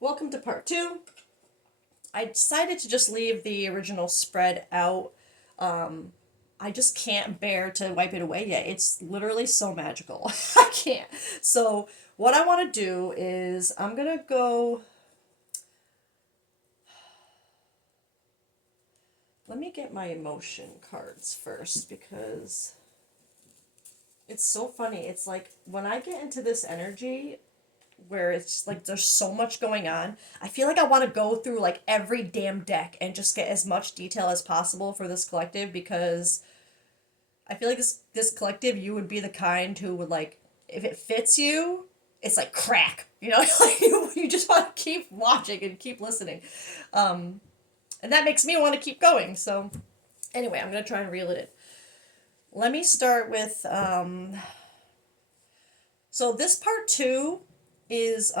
Welcome to part two. I decided to just leave the original spread out. I just can't bear to wipe it away yet. It's literally so magical. I can't. So, what I want to do is I'm going to go. Let me get my emotion cards first because it's so funny. It's like when I get into this energy, where it's like there's so much going on. I feel like I want to go through like every damn deck and just get as much detail as possible for this collective because I feel like this collective you would be the kind who would like if it fits you, it's like crack. You know, like you just want to keep watching and keep listening. And that makes me want to keep going. So anyway, I'm going to try and reel it in. Let me start with so this part 2 is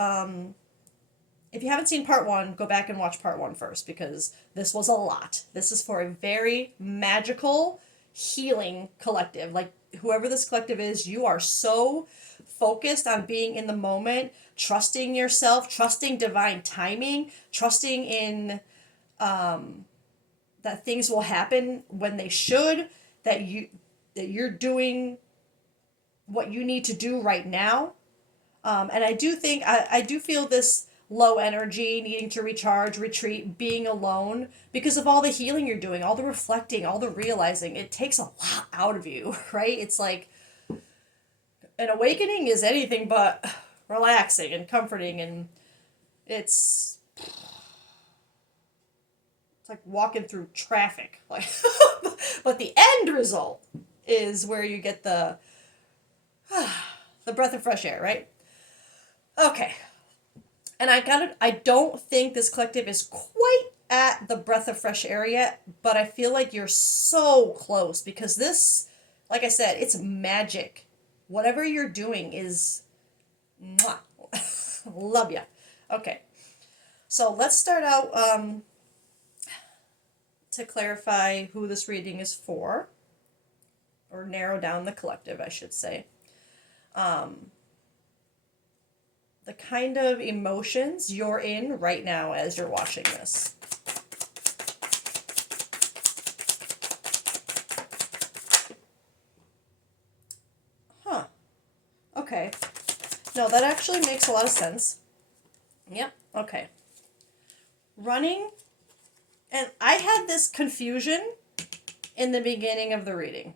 if you haven't seen part one, go back and watch part one first because this was a lot. This is for a very magical healing collective. Like, whoever this collective is, you are so focused on being in the moment, trusting yourself, trusting divine timing, trusting in that things will happen when they should, that you're doing what you need to do right now. And I do think I do feel this low energy, needing to recharge, retreat, being alone because of all the healing you're doing, all the reflecting, all the realizing. It takes a lot out of you, right? It's like an awakening is anything but relaxing and comforting, and it's it's like walking through traffic. Like, but the end result is where you get the breath of fresh air, right? Okay, and I don't think this collective is quite at the breath of fresh air yet, but I feel like you're so close because this, like I said, it's magic. Whatever you're doing is mwah. Love ya. Okay, so let's start out to clarify who this reading is for, or narrow down the collective, I should say. The kind of emotions you're in right now as you're watching this. Huh. Okay. No, that actually makes a lot of sense. Yep. Okay. Running. And I had this confusion in the beginning of the reading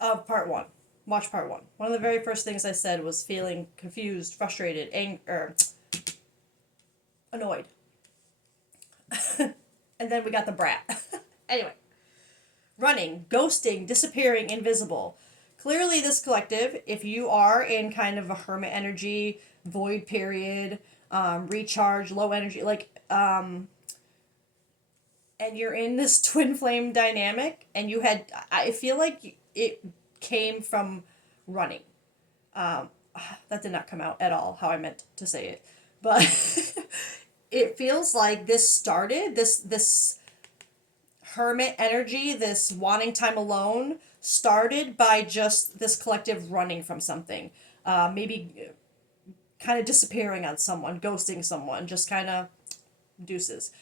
of part one. Watch part one. One of the very first things I said was feeling confused, frustrated, angry, annoyed. And then we got the brat. Anyway. Running, ghosting, disappearing, invisible. Clearly, this collective, if you are in kind of a hermit energy, void period, recharge, low energy, and you're in this twin flame dynamic, and you had, I feel like it came from running. That did not come out at all how I meant to say it, but it feels like this started, this hermit energy, this wanting time alone, started by just this collective running from something. Maybe kind of disappearing on someone, ghosting someone, just kind of deuces.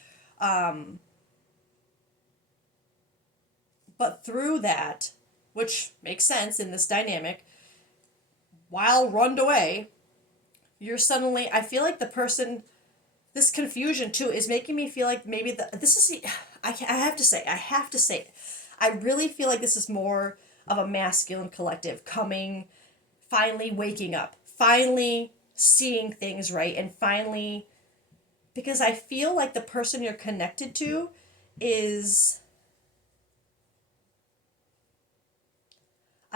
But through that, which makes sense in this dynamic, while runned away, you're suddenly, I feel like the person, this confusion too is making me feel like maybe this is, I have to say it. I really feel like this is more of a masculine collective coming, finally waking up, finally seeing things right, and finally, because I feel like the person you're connected to is,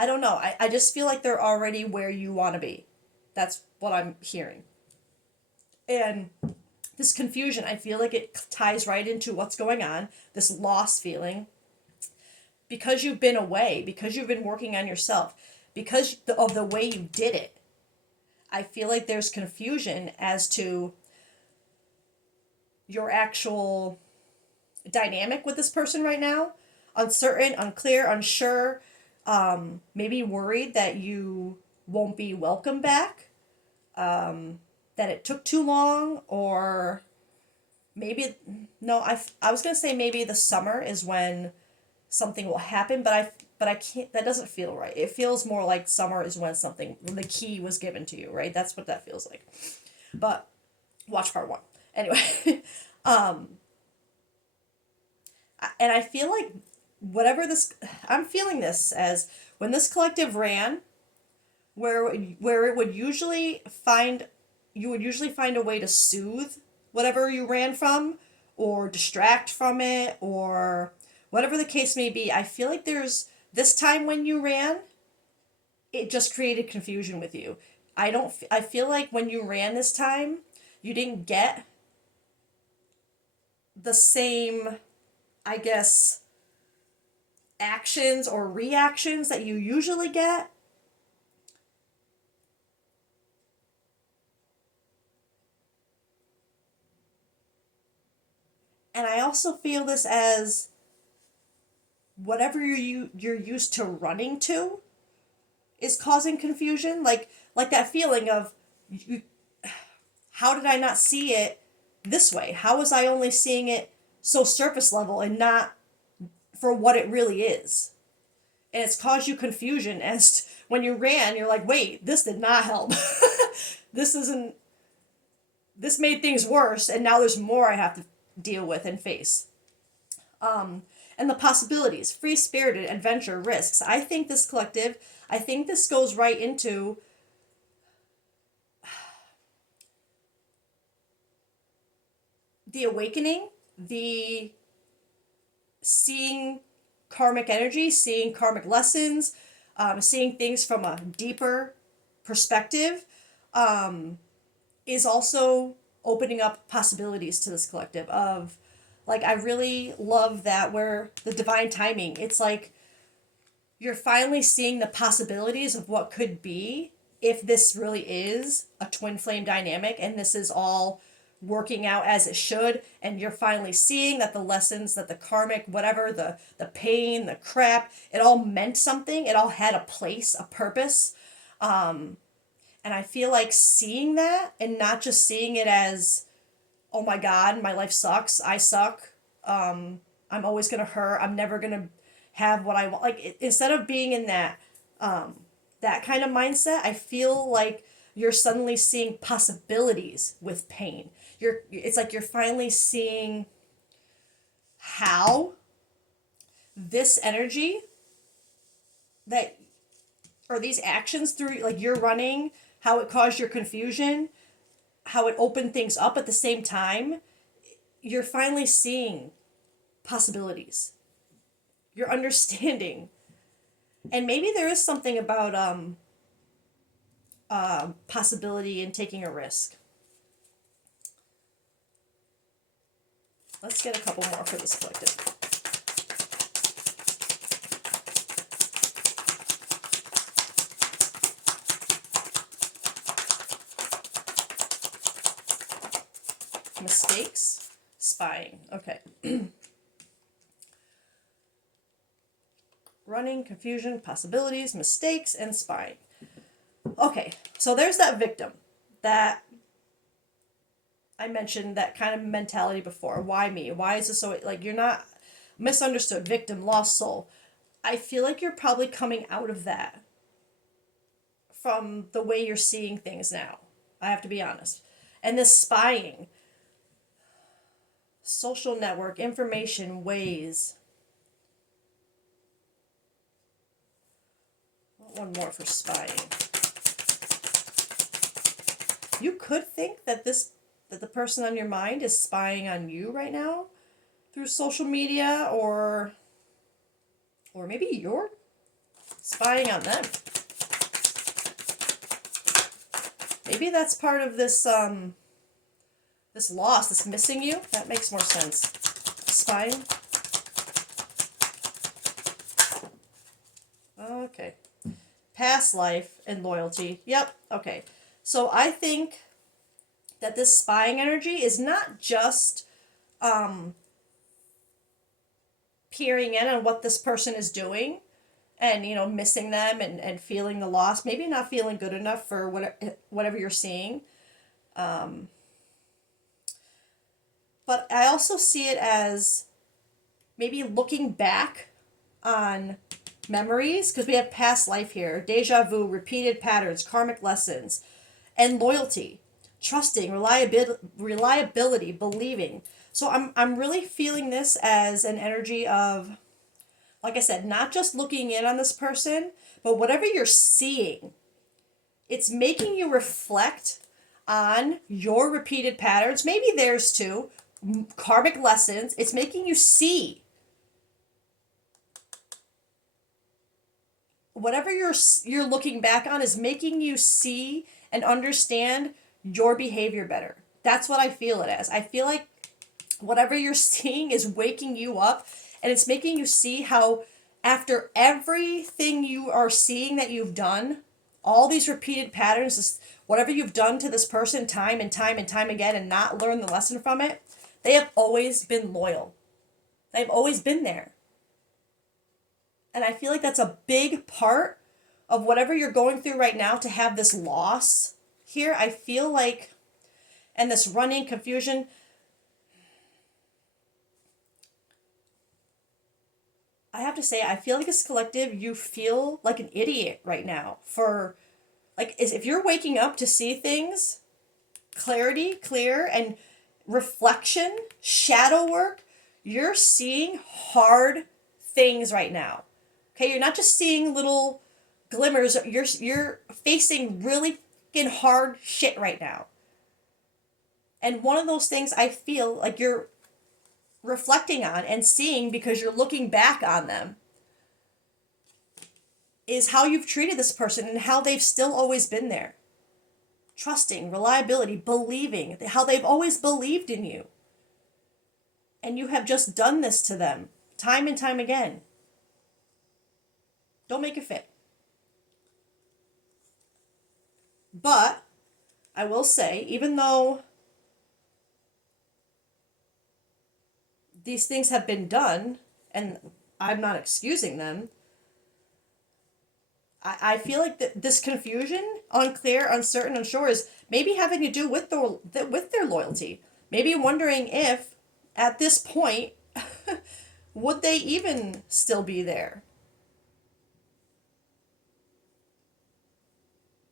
I don't know, I just feel like they're already where you want to be. That's what I'm hearing. And this confusion, I feel like it ties right into what's going on, this lost feeling, because you've been away, because you've been working on yourself, because of the way you did it. I feel like there's confusion as to your actual dynamic with this person right now. Uncertain, unclear, unsure, maybe worried that you won't be welcome back. that it took too long, or maybe, no, I was going to say maybe the summer is when something will happen, but I can't, that doesn't feel right. It feels more like summer is when the key was given to you, right? That's what that feels like. But watch part one. Anyway, and I feel like whatever this, I'm feeling this as when this collective ran, where it would usually find, you would usually find a way to soothe whatever you ran from, or distract from it, or whatever the case may be. I feel like there's this time when you ran, it just created confusion with you. I feel like when you ran this time, you didn't get the same, I guess, actions or reactions that you usually get. And I also feel this as whatever you're used to running to is causing confusion. Like that feeling of, you, how did I not see it this way? How was I only seeing it so surface level and not for what it really is? And it's caused you confusion as when you ran, you're like, wait, this did not help. this isn't this made things worse, and now there's more I have to deal with and face. And the possibilities, free spirited, adventure, risks. I think this goes right into the awakening, the seeing karmic energy, seeing karmic lessons, seeing things from a deeper perspective, is also opening up possibilities to this collective of, like, I really love that where the divine timing, it's like you're finally seeing the possibilities of what could be if this really is a twin flame dynamic and this is all working out as it should, and you're finally seeing that the lessons, that the karmic whatever, the pain, the crap, it all meant something, it all had a place, a purpose. And I feel like seeing that and not just seeing it as, oh my god, my life sucks, I suck, I'm always gonna hurt, I'm never gonna have what I want, like, instead of being in that kind of mindset, I feel like you're suddenly seeing possibilities with pain. It's like you're finally seeing how this energy that, or these actions through, like, you're running, how it caused your confusion, how it opened things up at the same time. You're finally seeing possibilities. You're understanding. And maybe there is something about possibility in taking a risk. Let's get a couple more for this collective. Mistakes, spying. Okay. Running, confusion, possibilities, mistakes, and spying. Okay, so there's that victim that I mentioned, that kind of mentality before. Why me? Why is this so, like, you're not misunderstood, victim, lost soul. I feel like you're probably coming out of that from the way you're seeing things now. I have to be honest. And this spying, social network, information, ways. One more for spying. You could think that the person on your mind is spying on you right now through social media, or maybe you're spying on them. Maybe that's part of this this loss, this missing you. That makes more sense. Spying. Okay. Past life and loyalty. Yep. Okay. So I think that this spying energy is not just peering in on what this person is doing and, missing them and feeling the loss, maybe not feeling good enough for whatever you're seeing. But I also see it as maybe looking back on memories, because we have past life here, deja vu, repeated patterns, karmic lessons, and loyalty, trusting, reliability, believing. So I'm really feeling this as an energy of, like I said, not just looking in on this person, but whatever you're seeing, it's making you reflect on your repeated patterns, maybe theirs too, karmic lessons. It's making you see whatever you're looking back on is making you see and understand your behavior better. That's what I feel it as. I feel like whatever you're seeing is waking you up, and it's making you see how after everything you are seeing that you've done, all these repeated patterns, whatever you've done to this person time and time and time again and not learn the lesson from it, they have always been loyal. They've always been there. And I feel like that's a big part of whatever you're going through right now, to have this loss here. I feel like, and this running confusion, I have to say, I feel like this collective, you feel like an idiot right now for, like, if you're waking up to see things, clarity, clear, and reflection, shadow work, you're seeing hard things right now. Okay, you're not just seeing little glimmers. You're facing really fucking hard shit right now. And one of those things I feel like you're reflecting on and seeing, because you're looking back on them, is how you've treated this person and how they've still always been there. Trusting, reliability, believing, how they've always believed in you. And you have just done this to them time and time again. Don't make it fit. But I will say, even though these things have been done, and I'm not excusing them, I feel like this confusion, unclear, uncertain, unsure, is maybe having to do with their loyalty. Maybe wondering if, at this point, would they even still be there?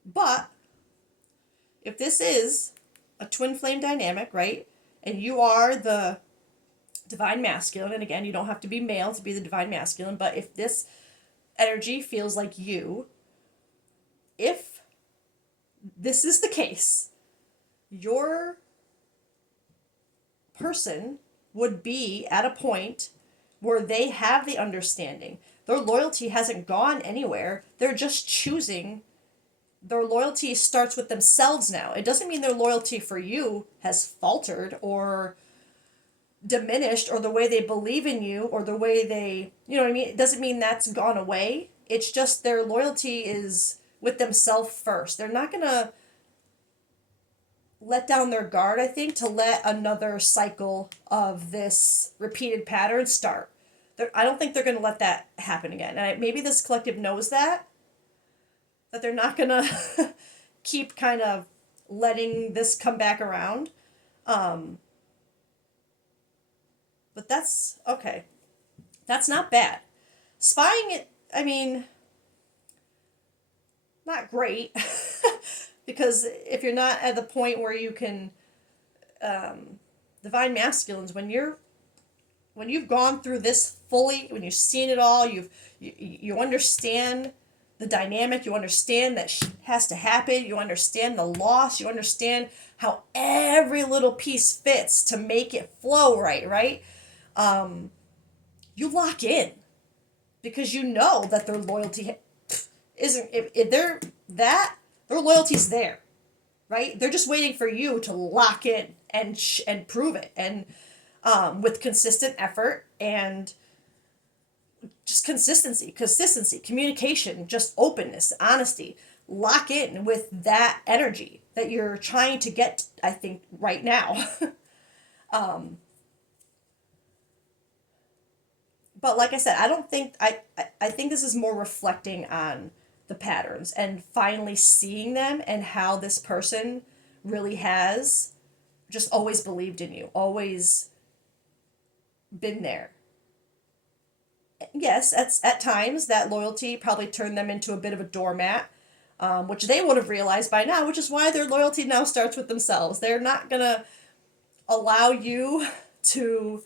But if this is a twin flame dynamic, right, and you are the divine masculine, and again, you don't have to be male to be the divine masculine, but if this energy feels like you, if this is the case, your person would be at a point where they have the understanding. Their loyalty hasn't gone anywhere. They're just choosing. Their loyalty starts with themselves now. It doesn't mean their loyalty for you has faltered or diminished, or the way they believe in you, or the way they, you know what I mean? It doesn't mean that's gone away. It's just their loyalty is with themselves first. They're not going to let down their guard, I think, to let another cycle of this repeated pattern start. I don't think they're going to let that happen again. And maybe this collective knows that they're not going to keep kind of letting this come back around. But that's okay. That's not bad. Spying it, I mean, not great. Because if you're not at the point where you can, divine masculines, when you've gone through this fully, when you've seen it all, you understand the dynamic, you understand that shit has to happen, you understand the loss, you understand how every little piece fits to make it flow right? You lock in, because you know that their loyalty isn't, if they're that, their loyalty's there, right? They're just waiting for you to lock in and prove it, and with consistent effort and just consistency, communication, just openness, honesty. Lock in with that energy that you're trying to get, I think, right now. But like I said, I don't think, I think this is more reflecting on the patterns and finally seeing them and how this person really has just always believed in you, always been there. Yes, at times that loyalty probably turned them into a bit of a doormat, which they would have realized by now, which is why their loyalty now starts with themselves. They're not going to allow you to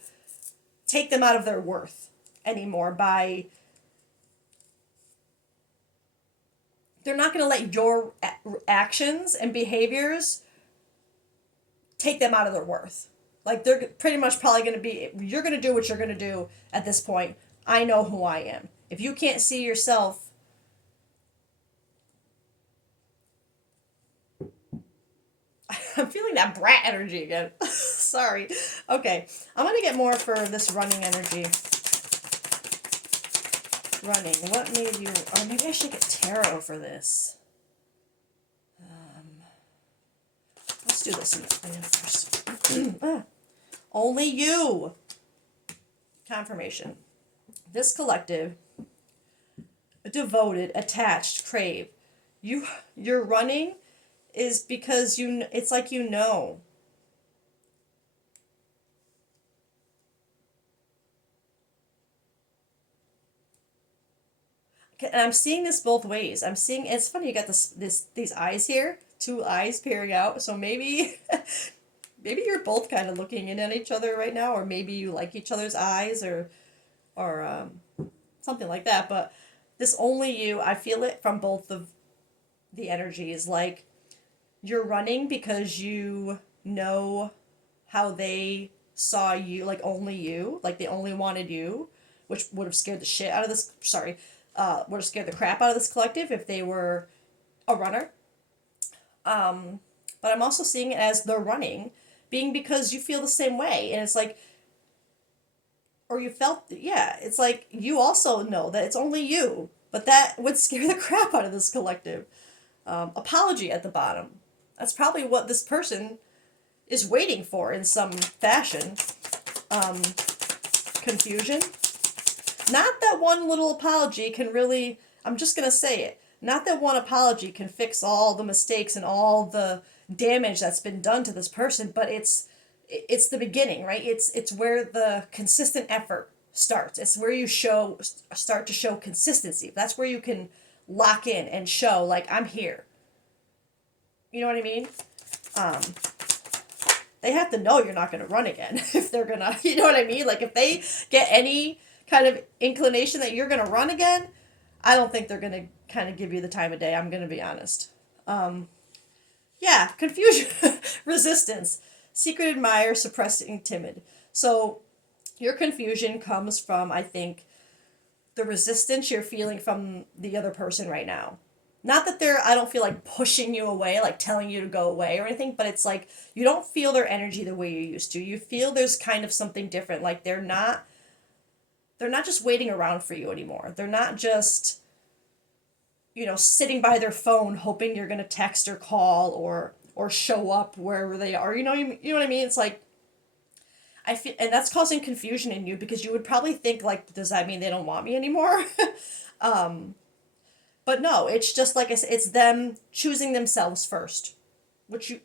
take them out of their worth anymore by. They're not going to let your actions and behaviors take them out of their worth. Like, they're pretty much probably going to be, you're going to do what you're going to do at this point. I know who I am. If you can't see yourself, I'm feeling that brat energy again. Sorry. Okay, I'm going to get more for this running energy. Running. What made you... Oh, maybe I should get tarot for this. Let's do this in first. Only you. Confirmation. This collective, devoted, attached, crave. You're running is because it's like you know. And I'm seeing this both ways. I'm seeing, it's funny, you got these eyes here, two eyes peering out, so maybe maybe you're both kind of looking in at each other right now, or maybe you like each other's eyes, or something like that. But this only you, I feel it from both of the energies. Like, you're running because you know how they saw you, like only you, like they only wanted you, which would have scared the shit out of this. Sorry, would have scared the crap out of this collective if they were a runner. But I'm also seeing it as the running being because you feel the same way, and it's like, or you felt, yeah, it's like you also know that it's only you, but that would scare the crap out of this collective. Apology at the bottom. That's probably what this person is waiting for in some fashion. Confusion. Not that one little apology can really, I'm just going to say it, not that one apology can fix all the mistakes and all the damage that's been done to this person, but it's the beginning, right? It's where the consistent effort starts. It's where you start to show consistency. That's where you can lock in and show, like, I'm here. You know what I mean? They have to know you're not going to run again if they're going to, you know what I mean? Like, if they get any kind of inclination that you're going to run again, I don't think they're going to kind of give you the time of day. I'm going to be honest. Yeah, confusion, resistance, secret admirer, suppressing, timid. So your confusion comes from, I think, the resistance you're feeling from the other person right now. Not that I don't feel like pushing you away, like telling you to go away or anything, but it's like you don't feel their energy the way you used to. You feel there's kind of something different. Like they're not just waiting around for you anymore. They're not just, sitting by their phone hoping you're going to text or call or show up wherever they are. You know what I mean? It's like, I feel, and that's causing confusion in you because you would probably think, like, does that mean they don't want me anymore? But no, it's just like I said, it's them choosing themselves first, they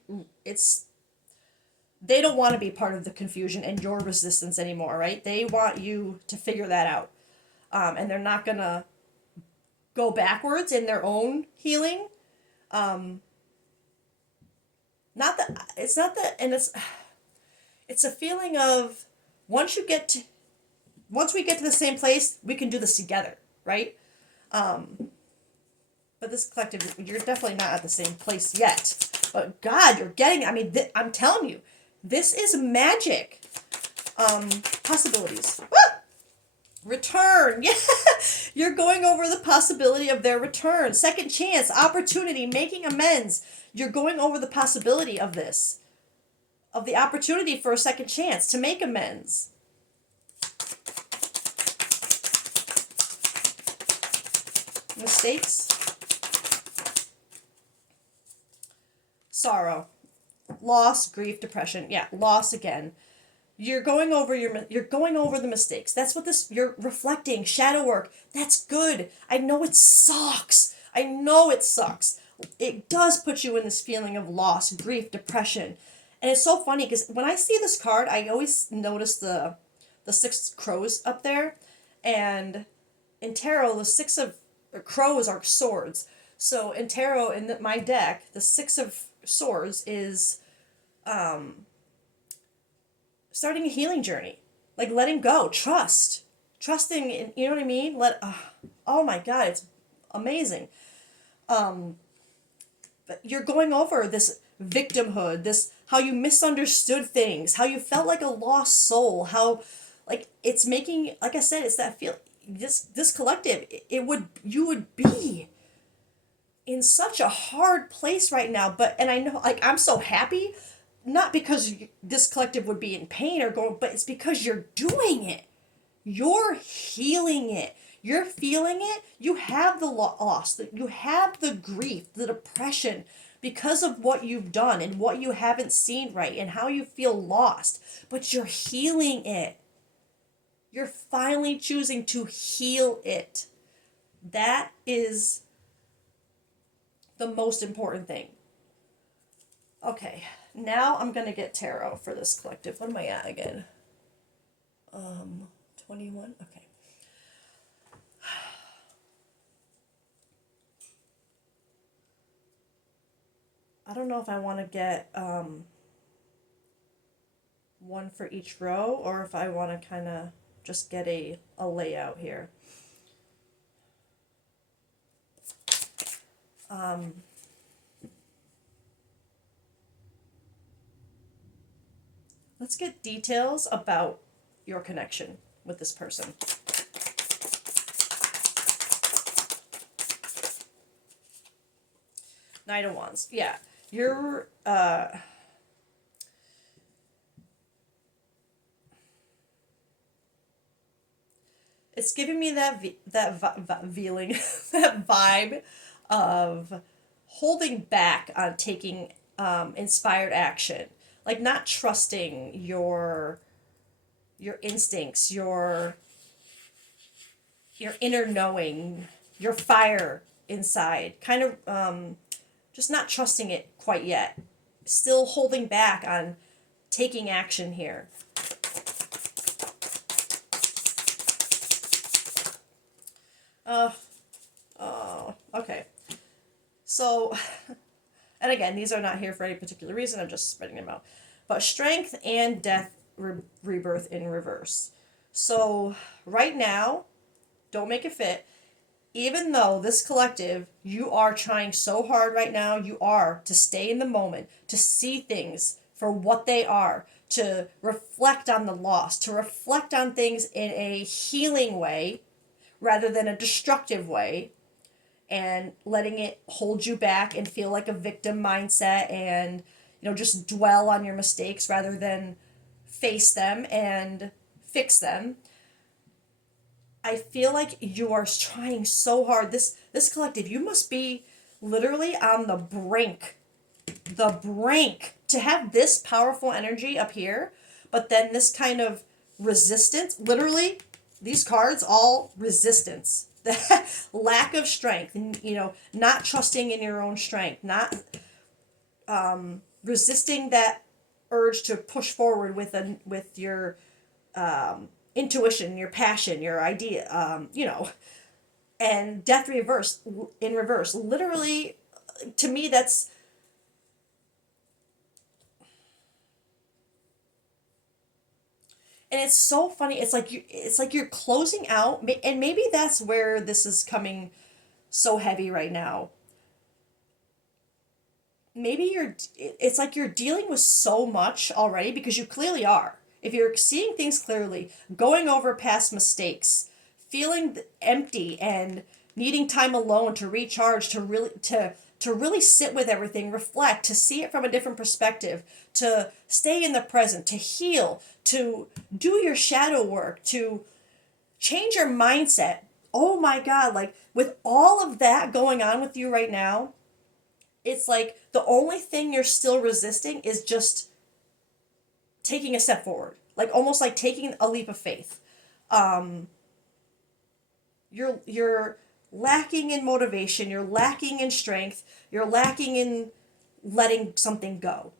don't want to be part of the confusion and your resistance anymore, right? They want you to figure that out. And they're not going to go backwards in their own healing. And it's a feeling of once we get to the same place, we can do this together, right? But this collective, you're definitely not at the same place yet. But God, you're getting, I'm telling you, this is magic. Possibilities. Ah! Return. Yeah. You're going over the possibility of their return. Second chance, opportunity, making amends. You're going over the possibility of this. Of the opportunity for a second chance to make amends. Mistakes. Sorrow. Loss, grief, depression. Yeah, loss again. You're going over the mistakes. That's what you're reflecting, shadow work. That's good. I know it sucks. it does put you in this feeling of loss, grief, depression. And it's so funny because when I see this card, I always notice the six crows up there. And in tarot, the six of crows are swords. So in tarot, in my deck, the six of swords is starting a healing journey, like letting go, trusting in, you know what I mean? Oh my God, it's amazing. But you're going over this victimhood, this how you misunderstood things, how you felt like a lost soul, how like it's making, like I said, it's that feel, this collective, it would, you would be in such a hard place right now. But and I know, like, I'm so happy, not because this collective would be in pain or going, but it's because you're doing it, you're healing it, you're feeling it, you have the loss, you have the grief, the depression, because of what you've done and what you haven't seen right and how you feel lost, but you're healing it. You're finally choosing to heal it. That is the most important thing. Okay, now I'm gonna get tarot for this collective. What am I at again? 21? Okay. I don't know if I want to get one for each row or if I want to kind of just get a layout here. Let's get details about your connection with this person. Knight of Wands. Yeah. You're it's giving me feeling, that vibe of holding back on taking inspired action, like not trusting your instincts, your inner knowing, your fire inside, kind of just not trusting it quite yet, still holding back on taking action here. Okay. So, and again, these are not here for any particular reason. I'm just spreading them out. But strength and death, rebirth in reverse. So, right now, don't make it fit. Even though this collective, you are trying so hard right now, you are to stay in the moment, to see things for what they are, to reflect on the loss, to reflect on things in a healing way rather than a destructive way, and letting it hold you back and feel like a victim mindset and, you know, just dwell on your mistakes rather than face them and fix them. I feel like you are trying so hard. This collective, you must be literally on the brink to have this powerful energy up here, but then this kind of resistance, literally these cards all resistance. The lack of strength, and you know, not trusting in your own strength, not resisting that urge to push forward with your intuition, your passion, your idea, you know, and death reverse in reverse. Literally, to me, that's, and it's so funny. It's like you're closing out, and maybe that's where this is coming so heavy right now. Maybe it's like you're dealing with so much already because you clearly are. If you're seeing things clearly, going over past mistakes, feeling empty and needing time alone to recharge, to really sit with everything, reflect, to see it from a different perspective, to stay in the present, to heal, to do your shadow work, to change your mindset. Oh my God, like with all of that going on with you right now, it's like the only thing you're still resisting is just taking a step forward, like almost like taking a leap of faith. You're lacking in motivation, you're lacking in strength, you're lacking in letting something go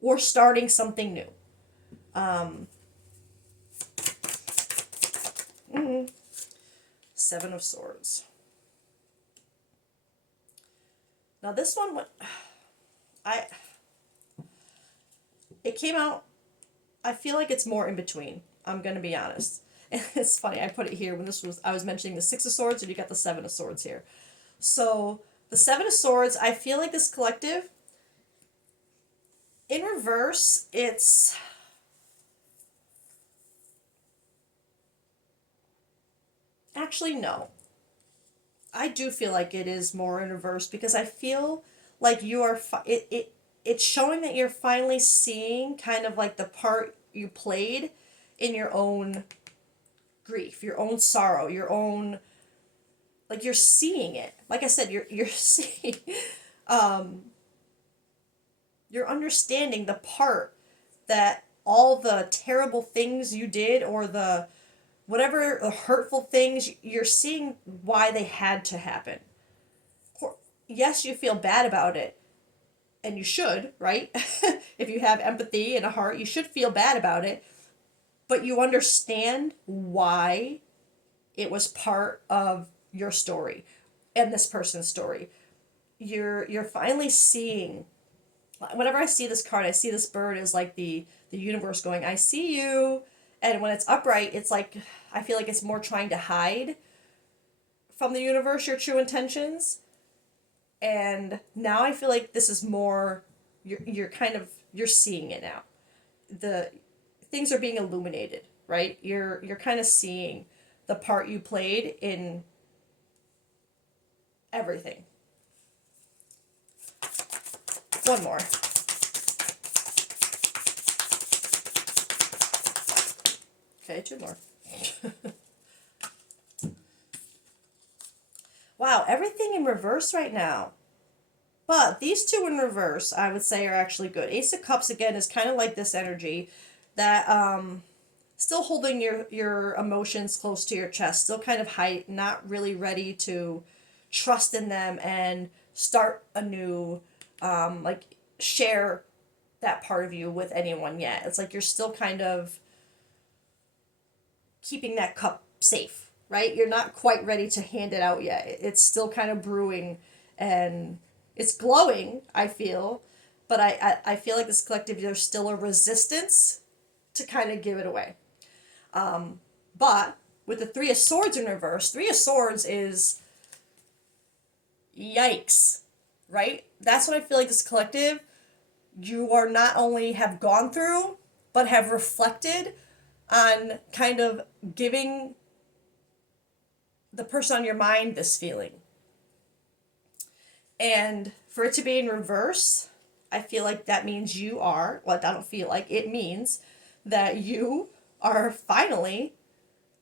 or starting something new. Um, Seven of Swords. Now this one, I it came out. I feel like it's more in between. I'm gonna be honest. And it's funny. I put it here when I was mentioning the Six of Swords, and you got the Seven of Swords here. So the Seven of Swords, I feel like this collective, in reverse, it's actually no. I do feel like it is more in reverse because I feel like you are it's showing that you're finally seeing kind of like the part you played in your own grief, your own sorrow, your own, like you're seeing it. Like I said, you're seeing um you're understanding the part that all the terrible things you did or the whatever the hurtful things, you're seeing why they had to happen. Yes, you feel bad about it, and you should, right? If you have empathy and a heart, you should feel bad about it, but you understand why it was part of your story and this person's story. You're finally seeing, whenever I see this card, I see this bird as like the universe going, I see you. And when it's upright, it's like, I feel like it's more trying to hide from the universe your true intentions. And now I feel like this is more, you're kind of, you're seeing it now. The things are being illuminated, right? You're kind of seeing the part you played in everything. One more. Okay, two more. Wow, everything in reverse right now. But these two in reverse, I would say, are actually good. Ace of Cups, again, is kind of like this energy that still holding your emotions close to your chest, still kind of not really ready to trust in them and start a new, like, share that part of you with anyone yet. It's like you're still kind of keeping that cup safe, right? You're not quite ready to hand it out yet. It's still kind of brewing and it's glowing, I feel, but I feel like this collective, there's still a resistance to kind of give it away. But with the Three of Swords in reverse, Three of Swords is yikes, right? That's what I feel like this collective, you are not only have gone through, but have reflected on kind of giving the person on your mind this feeling. And for it to be in reverse, I feel like that means you are, well, I don't feel like, it means that you are finally,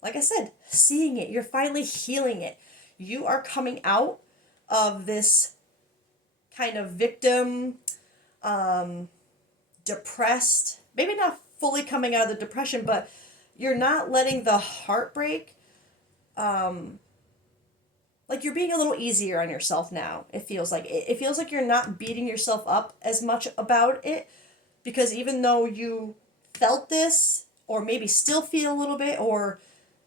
like I said, seeing it. You're finally healing it. You are coming out of this kind of victim, depressed, maybe not fully coming out of the depression, but you're not letting the heartbreak, like you're being a little easier on yourself now. It feels like it feels like you're not beating yourself up as much about it, because even though you felt this or maybe still feel a little bit, or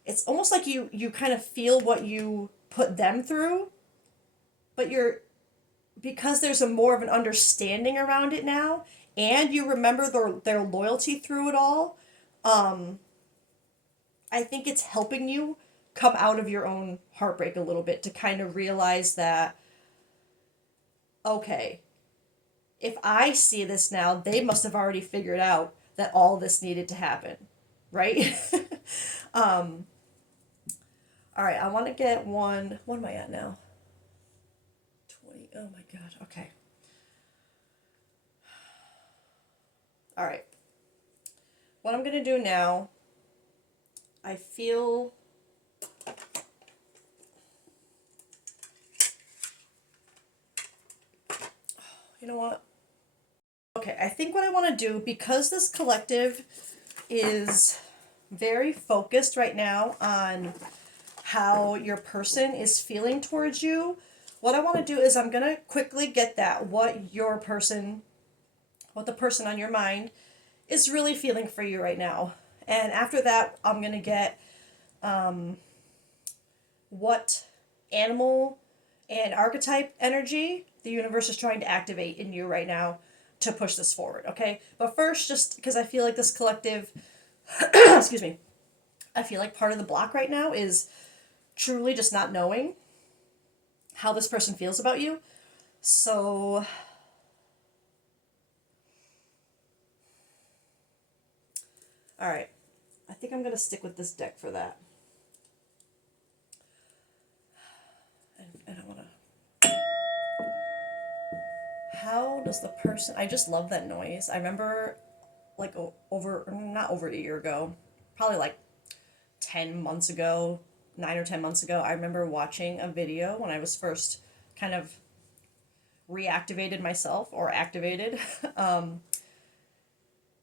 it's almost like you kind of feel what you put them through, but you're, because there's a more of an understanding around it now, and you remember their loyalty through it all. I think it's helping you come out of your own heartbreak a little bit, to kind of realize that, okay, if I see this now, they must have already figured out that all this needed to happen, right? All right, I want to get one. What am I at now? 20. Oh my God. Okay. All right. What I'm going to do now, I feel, you know what? Okay, I think what I want to do, because this collective is very focused right now on how your person is feeling towards you, what I want to do is I'm going to quickly get that, what the person on your mind is really feeling for you right now. And after that, I'm going to get what animal and archetype energy the universe is trying to activate in you right now to push this forward, okay? But first, just because I feel like this collective, excuse me, I feel like part of the block right now is truly just not knowing how this person feels about you. So, all right, I think I'm going to stick with this deck for that. And I want to... How does the person... I just love that noise. I remember, like, not over a year ago, probably like 10 months ago, 9 or 10 months ago, I remember watching a video when I was first kind of reactivated myself or activated.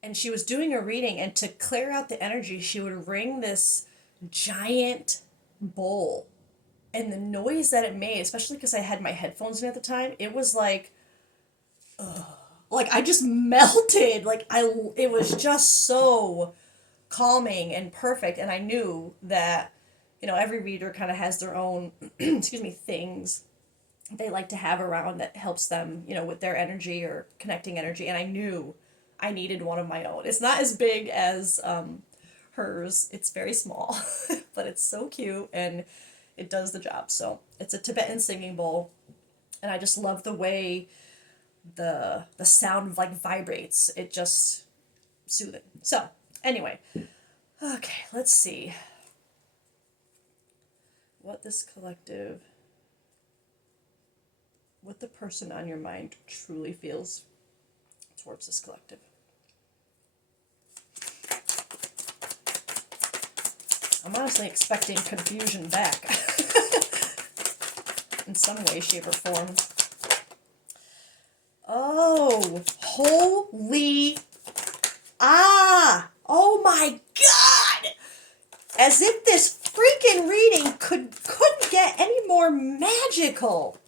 And she was doing a reading, and to clear out the energy, she would ring this giant bowl. And the noise that it made, especially because I had my headphones in at the time, it was like, like I just melted. It was just so calming and perfect. And I knew that, every reader kind of has their own, excuse me, things they like to have around that helps them, with their energy or connecting energy. And I knew I needed one of my own. It's not as big as hers. It's very small, but it's so cute and it does the job. So it's a Tibetan singing bowl, and I just love the way the sound like vibrates. It just soothing. So anyway, okay, let's see what the person on your mind truly feels towards this collective. I'm honestly expecting confusion back in some way, shape, or form. Oh, holy, oh my God! As if this freaking reading couldn't get any more magical.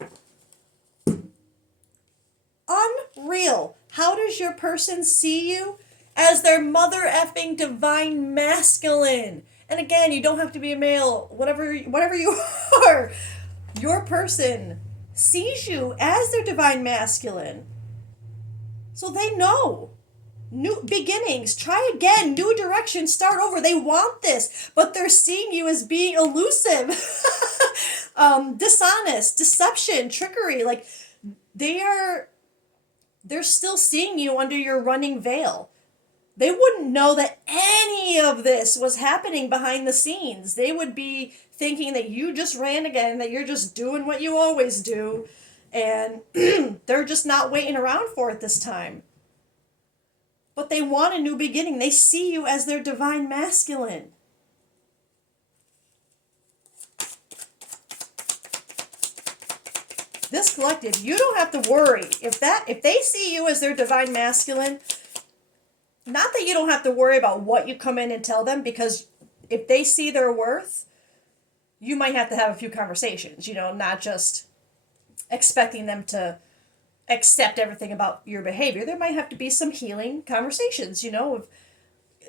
Unreal. How does your person see you? As their mother effing divine masculine. And again, you don't have to be a male, whatever you are. Your person sees you as their divine masculine. So they know. New beginnings, try again, new direction, start over. They want this, but they're seeing you as being elusive, dishonest, deception, trickery. Like they're still seeing you under your running veil. They wouldn't know that any of this was happening behind the scenes. They would be thinking that you just ran again, that you're just doing what you always do, and they're just not waiting around for it this time. But they want a new beginning. They see you as their divine masculine. This collective, you don't have to worry. If they see you as their divine masculine, not that you don't have to worry about what you come in and tell them, because if they see their worth, you might have to have a few conversations, not just expecting them to accept everything about your behavior. There might have to be some healing conversations, of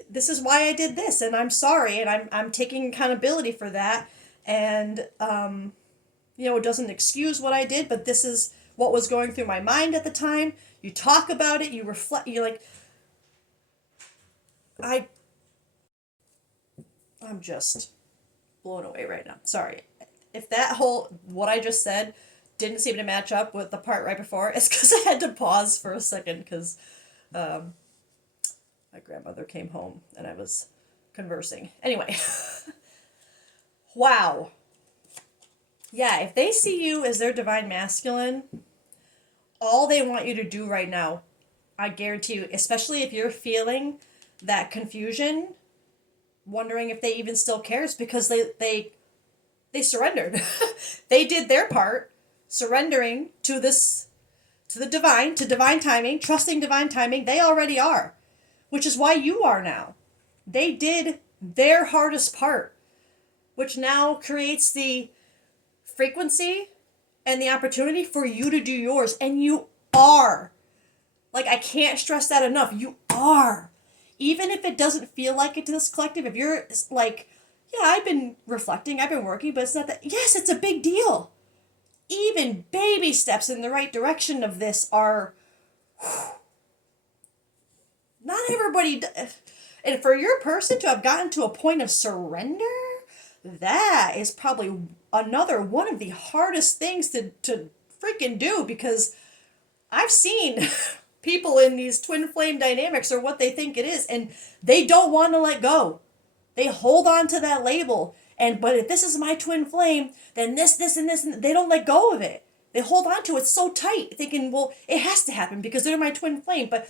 this is why I did this, and I'm sorry, and I'm taking accountability for that, and it doesn't excuse what I did, but this is what was going through my mind at the time. You talk about it, you reflect, you're like, I'm just blown away right now. Sorry. If what I just said didn't seem to match up with the part right before, it's because I had to pause for a second because my grandmother came home and I was conversing. Anyway. Wow. Yeah, if they see you as their divine masculine, all they want you to do right now, I guarantee you, especially if you're feeling that confusion, wondering if they even still cares, because they surrendered. They did their part, surrendering to the divine, to divine timing, trusting divine timing. They already are, which is why you are now. They did their hardest part. which now creates the frequency and the opportunity for you to do yours. And you are. Like, I can't stress that enough. You are. Even if it doesn't feel like it to this collective, if you're like, yeah, I've been reflecting, I've been working, but it's not that. Yes, it's a big deal. Even baby steps in the right direction of this are. Not everybody. And for your person to have gotten to a point of surrender, that is probably another one of the hardest things to freaking do, because I've seen people in these twin flame dynamics or what they think it is, and they don't want to let go. They hold on to that label, and but if this is my twin flame, then this, and they don't let go of it. They hold on to it so tight, thinking, well, it has to happen because they're my twin flame, but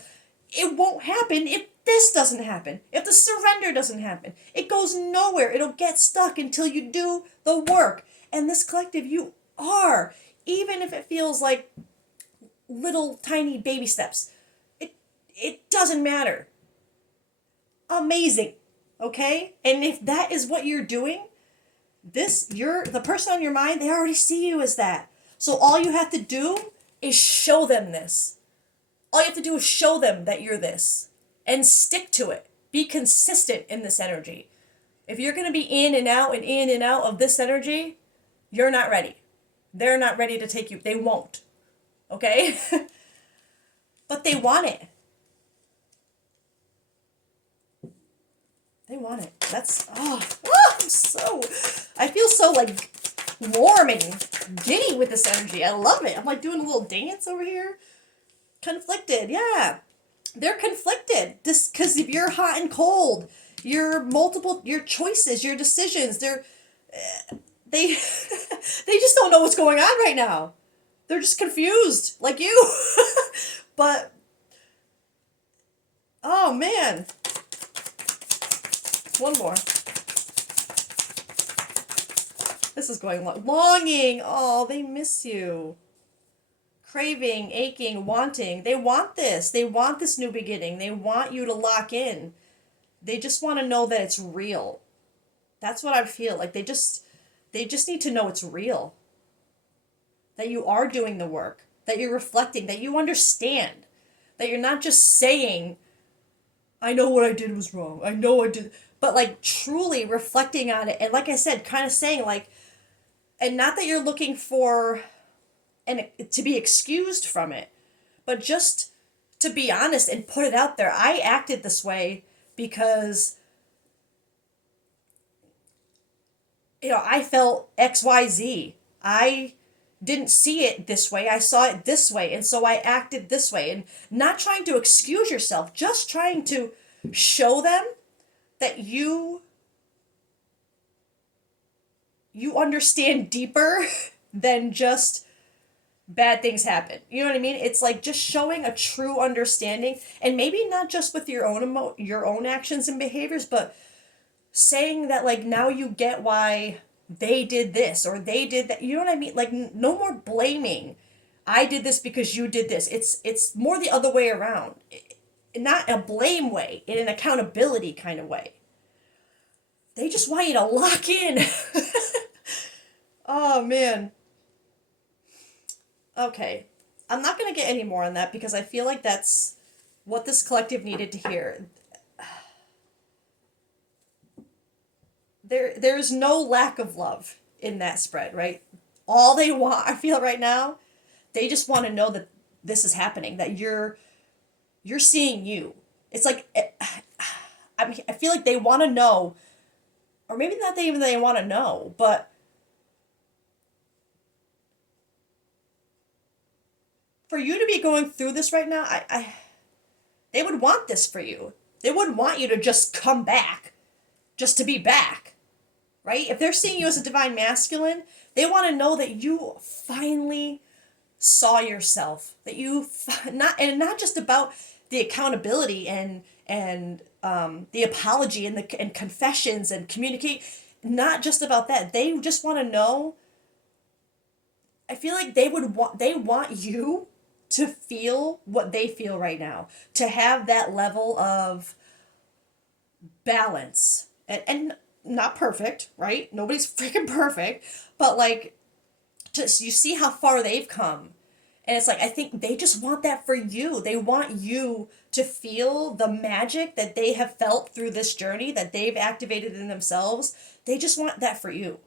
it won't happen if this doesn't happen. If the surrender doesn't happen, it goes nowhere. It'll get stuck until you do the work. And this collective, you are, even if it feels like little tiny baby steps. It doesn't matter. Amazing. Okay? And if that is what you're doing, you're the person on your mind, they already see you as that. So all you have to do is show them this. All you have to do is show them that you're this. And stick to it. Be consistent in this energy. If you're going to be in and out and in and out of this energy, you're not ready. They're not ready to take you. They won't. Okay? But they want it. They want it. I feel so like warm and giddy with this energy. I love it. I'm like doing a little dance over here. Conflicted, yeah. They're conflicted. This, because if you're hot and cold, your choices, your decisions, they they just don't know what's going on right now. They're just confused, like you. But, oh man. One more. This is going long. Longing. Oh, they miss you. Craving, aching, wanting. They want this. They want this new beginning. They want you to lock in. They just want to know that it's real. That's what I feel. Like they just need to know it's real. That you are doing the work. That you're reflecting. That you understand. That you're not just saying, I know what I did was wrong. I know I did. But like truly reflecting on it. And like I said, kind of saying like, and not that you're looking for to be excused from it, but just to be honest and put it out there. I acted this way because, I felt XYZ. I didn't see it this way. I saw it this way. And so I acted this way. And not trying to excuse yourself, just trying to show them that you understand deeper than just bad things happen. You know what I mean? It's like just showing a true understanding, and maybe not just with your own actions and behaviors, but saying that like now you get why they did this or they did that. You know what I mean? Like no more blaming. I did this because you did this. It's more the other way around. Not a blame way, in an accountability kind of way. They just want you to lock in. Oh man. Okay. I'm not going to get any more on that because I feel like that's what this collective needed to hear. There's no lack of love in that spread, right? All they want, I feel right now, they just want to know that this is happening, that you're seeing you. It's like, I feel like they want to know, or maybe not even they want to know, but for you to be going through this right now, they would want this for you. They wouldn't want you to just come back, just to be back, right? If they're seeing you as a divine masculine, they want to know that you finally saw yourself, that you not just about the accountability and the apology and confessions and communicate, not just about that. They just want to know. I feel like they want you to feel what they feel right now, to have that level of balance and not perfect, right? Nobody's freaking perfect, but like, just you see how far they've come. And it's like, I think they just want that for you. They want you to feel the magic that they have felt through this journey that they've activated in themselves. They just want that for you.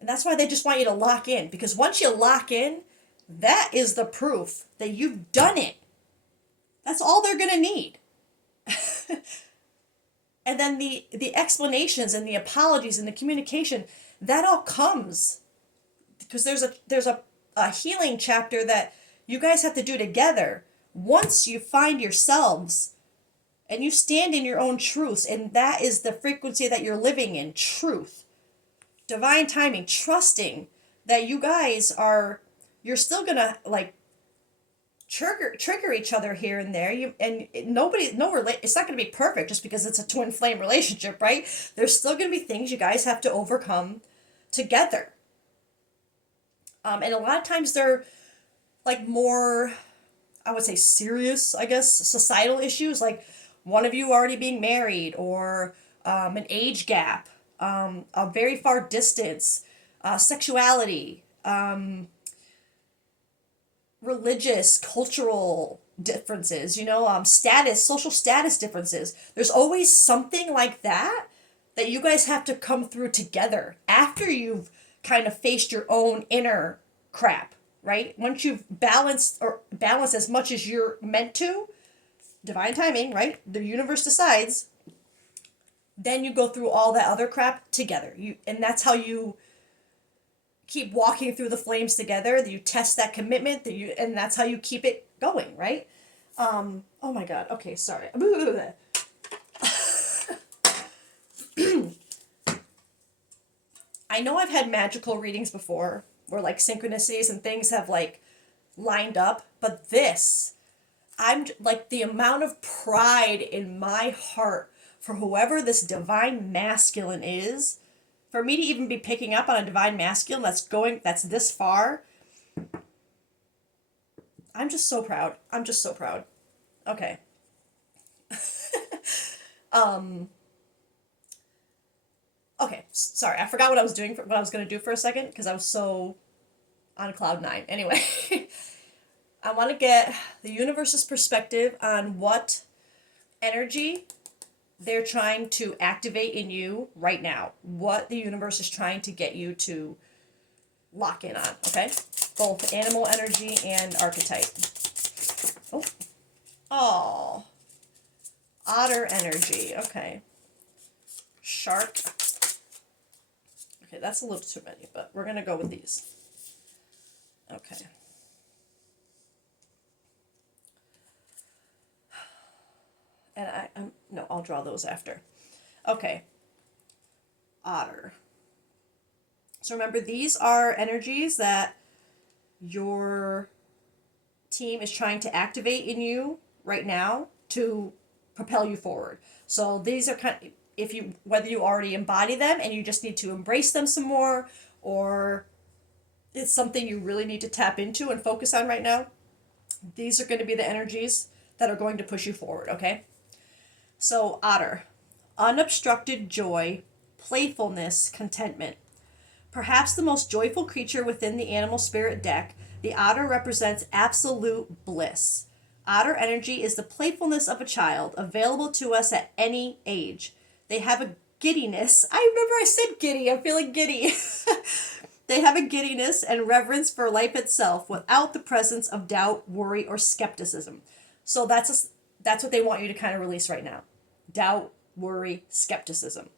And that's why they just want you to lock in. Because once you lock in, that is the proof that you've done it. That's all they're going to need. And then the explanations and the apologies and the communication, that all comes because there's a healing chapter that you guys have to do together once you find yourselves and you stand in your own truths, and that is the frequency that you're living in, truth, divine timing, trusting that you guys are, you're still gonna like trigger each other here and there. It's not going to be perfect just because it's a twin flame relationship, right? There's still going to be things you guys have to overcome together. And a lot of times they're like more, I would say, serious, I guess, societal issues, like one of you already being married, or an age gap, a very far distance, sexuality, religious, cultural differences, status, social status differences. There's always something like that that you guys have to come through together after you've kind of faced your own inner crap, right? Once you've balanced as much as you're meant to, divine timing, right? The universe decides, then you go through all that other crap together. And that's how you keep walking through the flames together. You test that commitment, and that's how you keep it going, right? Oh my God. Okay, sorry. I know I've had magical readings before where like synchronicities and things have like lined up, but this, I'm like, the amount of pride in my heart for whoever this divine masculine is, for me to even be picking up on a divine masculine that's this far, I'm just so proud. I'm just so proud. Okay. Okay, sorry, I forgot what I was doing, what I was going to do for a second, because I was so on cloud nine. Anyway, I want to get the universe's perspective on what energy they're trying to activate in you right now. What the universe is trying to get you to lock in on, okay? Both animal energy and archetype. Oh. Oh. Otter energy, okay. Shark. Okay, that's a little too many, but we're going to go with these. Okay. And no, I'll draw those after. Okay. Otter. So remember, these are energies that your team is trying to activate in you right now to propel you forward. So these are kind of, whether you already embody them and you just need to embrace them some more, or it's something you really need to tap into and focus on right now, these are going to be the energies that are going to push you forward, okay? So, Otter, unobstructed joy, playfulness, contentment. Perhaps the most joyful creature within the animal spirit deck, the otter represents absolute bliss. Otter energy is the playfulness of a child, available to us at any age. They have a giddiness. I remember I said giddy. I'm feeling giddy. They have a giddiness and reverence for life itself without the presence of doubt, worry, or skepticism. So that's what they want you to kind of release right now. Doubt, worry, skepticism.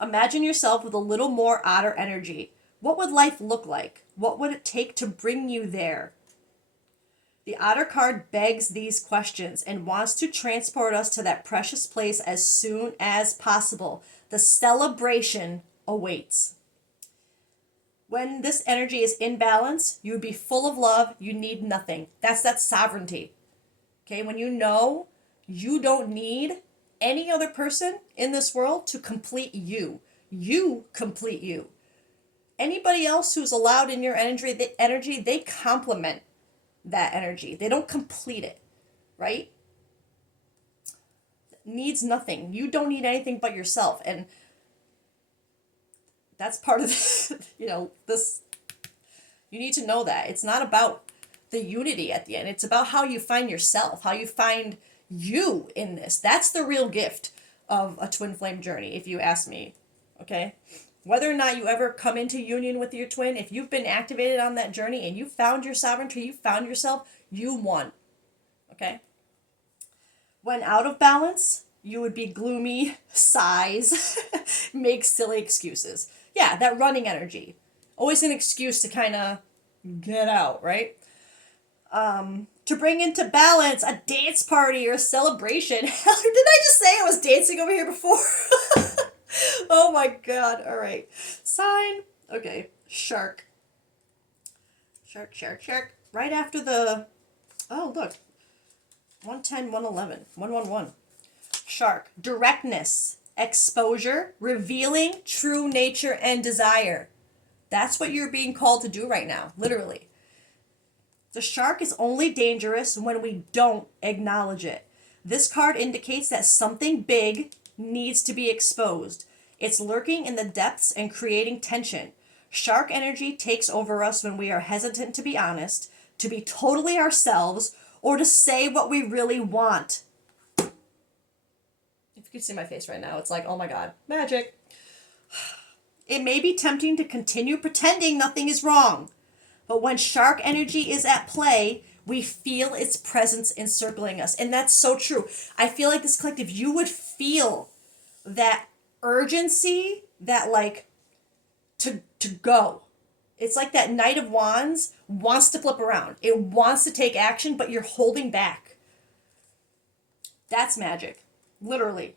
Imagine yourself with a little more otter energy. What would life look like? What would it take to bring you there? The otter card begs these questions and wants to transport us to that precious place as soon as possible. The celebration awaits. When this energy is in balance, you would be full of love. You need nothing. That's that sovereignty. Okay, when you know you don't need any other person in this world to complete you. You complete you. Anybody else who's allowed in your energy, they complement that energy. They don't complete it, right? Needs nothing. You don't need anything but yourself. And That's part of the, this, you need to know that. It's not about the unity at the end. It's about how you find yourself, how you find you in this. That's the real gift of a twin flame journey, if you ask me. Okay? Whether or not you ever come into union with your twin, if you've been activated on that journey and you found your sovereignty, you found yourself, you won. Okay? When out of balance, you would be gloomy, sighs, make silly excuses. Yeah, that running energy. Always an excuse to kind of get out, right? To bring into balance a dance party or a celebration. Did I just say I was dancing over here before? Oh my god. All right. Sign. Okay. Shark. Shark, shark, shark. Right after the... Oh, look. 110, 111. 111. Shark. Directness. Exposure. Revealing true nature and desire. That's what you're being called to do right now. Literally. The shark is only dangerous when we don't acknowledge it. This card indicates that something big needs to be exposed. It's lurking in the depths and creating tension. Shark energy takes over us when we are hesitant to be honest, to be totally ourselves, or to say what we really want. If you can see my face right now, it's like, oh my god, magic. It may be tempting to continue pretending nothing is wrong. But when shark energy is at play, we feel its presence encircling us. And that's so true. I feel like this collective, you would feel that urgency, that like to go. It's like that Knight of Wands wants to flip around. It wants to take action, but you're holding back. That's magic. Literally.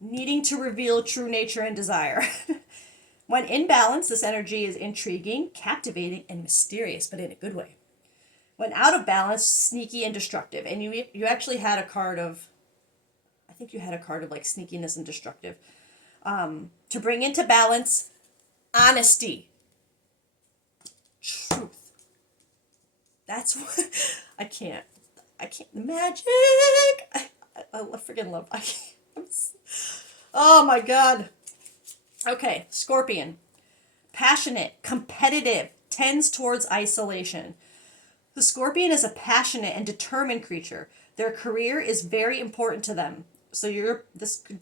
Needing to reveal true nature and desire. When in balance, this energy is intriguing, captivating, and mysterious, but in a good way. When out of balance, sneaky and destructive. And you actually had a card of, I think you had a card of like sneakiness and destructive. To bring into balance, honesty. Truth. That's what, I can't, magic. I freaking love, oh my god. Okay, Scorpion. Passionate, competitive, tends towards isolation. The Scorpion is a passionate and determined creature. Their career is very important to them. So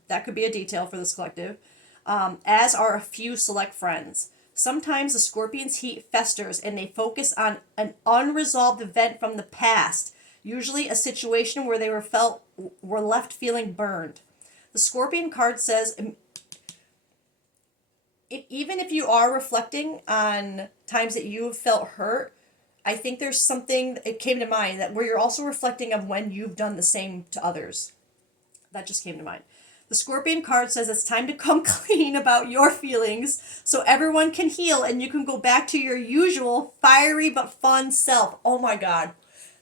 that could be a detail for this collective. As are a few select friends. Sometimes the Scorpion's heat festers and they focus on an unresolved event from the past, usually a situation where they were left feeling burned. The Scorpion card says, even if you are reflecting on times that you have felt hurt, I think there's something, it came to mind, that where you're also reflecting on when you've done the same to others. That just came to mind. The Scorpion card says it's time to come clean about your feelings so everyone can heal and you can go back to your usual fiery but fun self. Oh my god.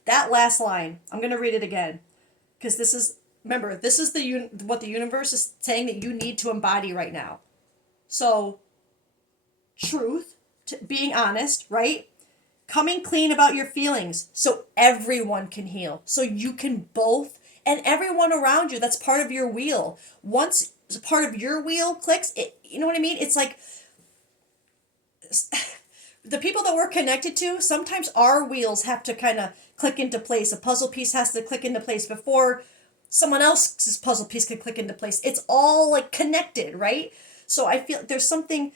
That last line, I'm going to read it again. Because this is what the universe is saying that you need to embody right now. So, truth, being honest, right? Coming clean about your feelings so everyone can heal. So you can both, and everyone around you that's part of your wheel. Once part of your wheel clicks, you know what I mean? It's like the people that we're connected to, sometimes our wheels have to kind of click into place. A puzzle piece has to click into place before someone else's puzzle piece can click into place. It's all like connected, right? So I feel there's something,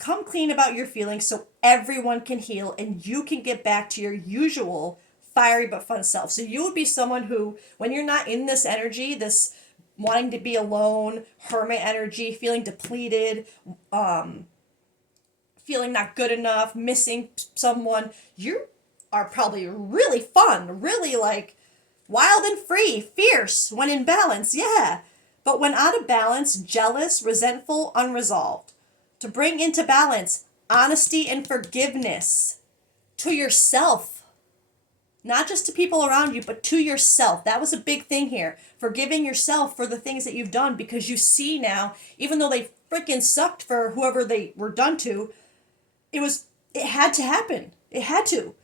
come clean about your feelings so everyone can heal and you can get back to your usual fiery but fun self. So you would be someone who, when you're not in this energy, this wanting to be alone, hermit energy, feeling depleted, feeling not good enough, missing someone, you are probably really fun, really like wild and free, fierce when in balance, yeah. But when out of balance, jealous, resentful, unresolved. To bring into balance, honesty and forgiveness to yourself. Not just to people around you, but to yourself. That was a big thing here. Forgiving yourself for the things that you've done because you see now, even though they freaking sucked for whoever they were done to, it had to happen. It had to.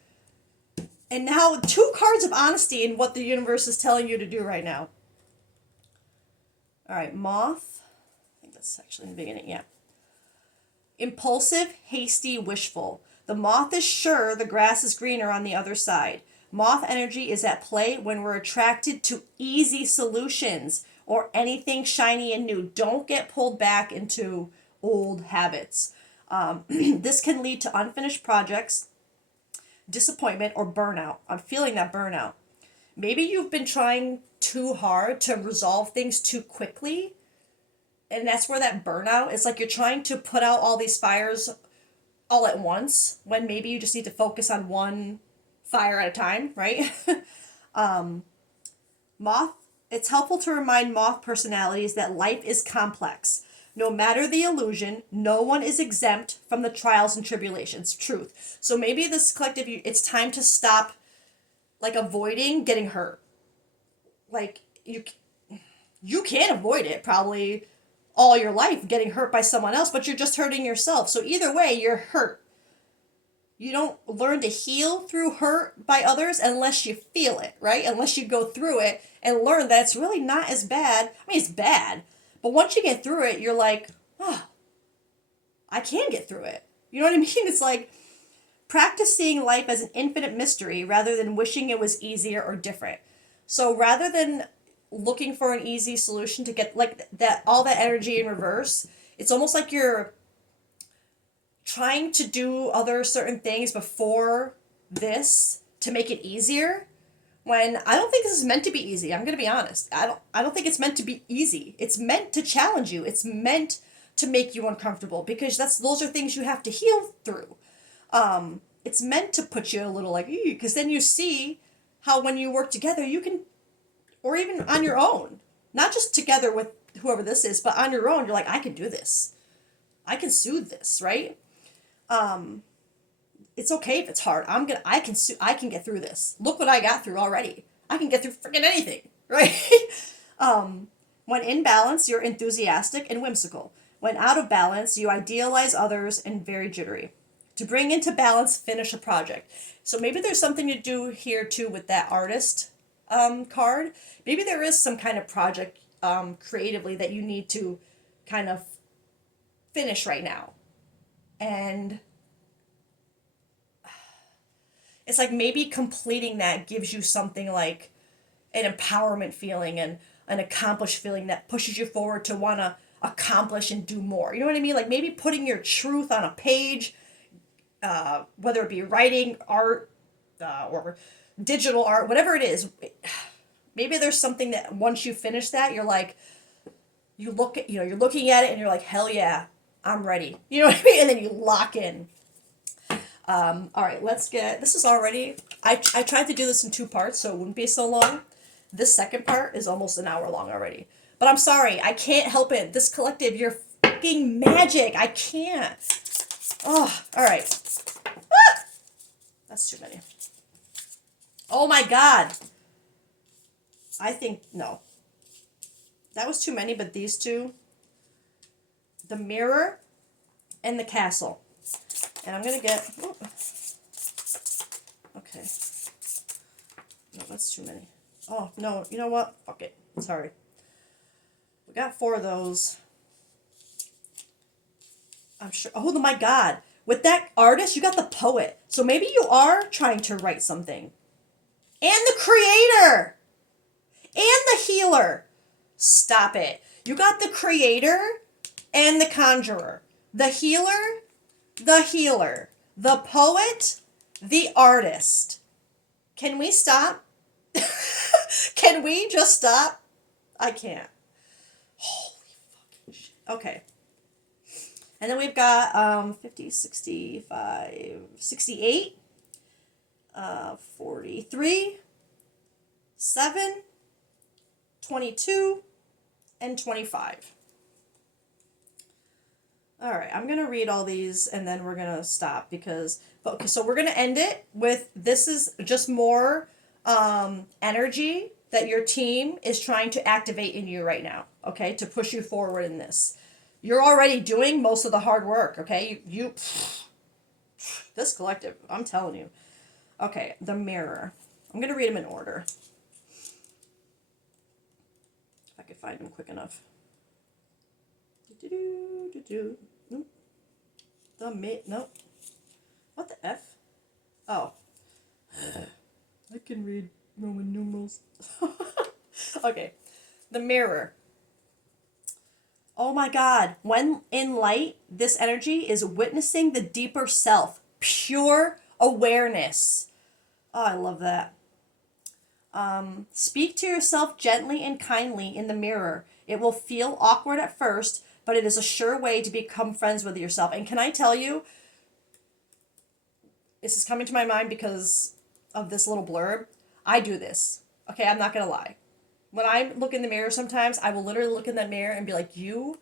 And now 2 cards of honesty in what the universe is telling you to do right now. All right, Moth. I think that's actually in the beginning, yeah. Impulsive, hasty, wishful. The moth is sure the grass is greener on the other side. Moth energy is at play when we're attracted to easy solutions or anything shiny and new. Don't get pulled back into old habits. This can lead to unfinished projects, disappointment, or burnout. I'm feeling that burnout. Maybe you've been trying too hard to resolve things too quickly. And that's where that burnout is, like you're trying to put out all these fires all at once when maybe you just need to focus on one fire at a time, right? Moth, it's helpful to remind moth personalities that life is complex. No matter the illusion, no one is exempt from the trials and tribulations. Truth. So maybe this collective, it's time to stop like avoiding getting hurt. Like you can't avoid it probably all your life, getting hurt by someone else, but you're just hurting yourself. So either way, you're hurt. You don't learn to heal through hurt by others unless you feel it, right? Unless you go through it and learn that it's really not as bad. I mean, it's bad, but once you get through it, you're like, oh, I can get through it. You know what I mean? It's like practice seeing life as an infinite mystery rather than wishing it was easier or different. So rather than looking for an easy solution to get like that, all that energy in reverse, it's almost like you're trying to do other certain things before this to make it easier, when I don't think this is meant to be easy. I'm going to be honest. I don't think it's meant to be easy. It's meant to challenge you. It's meant to make you uncomfortable, because those are things you have to heal through. It's meant to put you a little like, because then you see how when you work together, you can, or even on your own, not just together with whoever this is, but on your own, you're like, I can do this. I can soothe this, right? It's okay if it's hard. I can get through this. Look what I got through already. I can get through freaking anything, right? When in balance, you're enthusiastic and whimsical. When out of balance, you idealize others and very jittery. To bring into balance, finish a project. So maybe there's something to do here too with that artist card. Maybe there is some kind of project creatively that you need to kind of finish right now. And it's like maybe completing that gives you something like an empowerment feeling and an accomplished feeling that pushes you forward to want to accomplish and do more. You know what I mean? Like maybe putting your truth on a page, whether it be writing, art, or digital art, whatever it is. Maybe there's something that once you finish that, you're like, you're looking at it and you're like, hell yeah, I'm ready. You know what I mean? And then you lock in. All right, this is already, I tried to do this in 2 parts so it wouldn't be so long. This second part is almost an hour long already. But I'm sorry, I can't help it. This collective, you're fucking magic. I can't. Oh, all right. Ah! That's too many. Oh my God. I think, no. That was too many, but these two, the mirror and the castle. And I'm going to get, okay. No, that's too many. Oh, no, you know what? Fuck it. Sorry. We got 4 of those. I'm sure. Oh, my God. With that artist, you got the poet. So maybe you are trying to write something. And the creator. And the healer. Stop it. You got the creator and the conjurer. The healer, the poet, the artist. Can we stop? Can we just stop? I can't. Holy fucking shit. Okay. And then we've got 50, 65, 68, 43, 7, 22, and 25. All right, I'm going to read all these and then we're going to stop because, okay, so we're going to end it with, this is just more energy that your team is trying to activate in you right now, okay, to push you forward in this. You're already doing most of the hard work, okay? This collective, I'm telling you. Okay, the mirror. I'm going to read them in order. If I could find them quick enough. Nope. Nope. What the F? Oh. I can read Roman numerals. Okay. The mirror. Oh my God. When in light, this energy is witnessing the deeper self. Pure awareness. Oh, I love that. Speak to yourself gently and kindly in the mirror. It will feel awkward at first, but it is a sure way to become friends with yourself. And can I tell you, this is coming to my mind because of this little blurb. I do this. Okay, I'm not going to lie. When I look in the mirror sometimes, I will literally look in that mirror and be like, you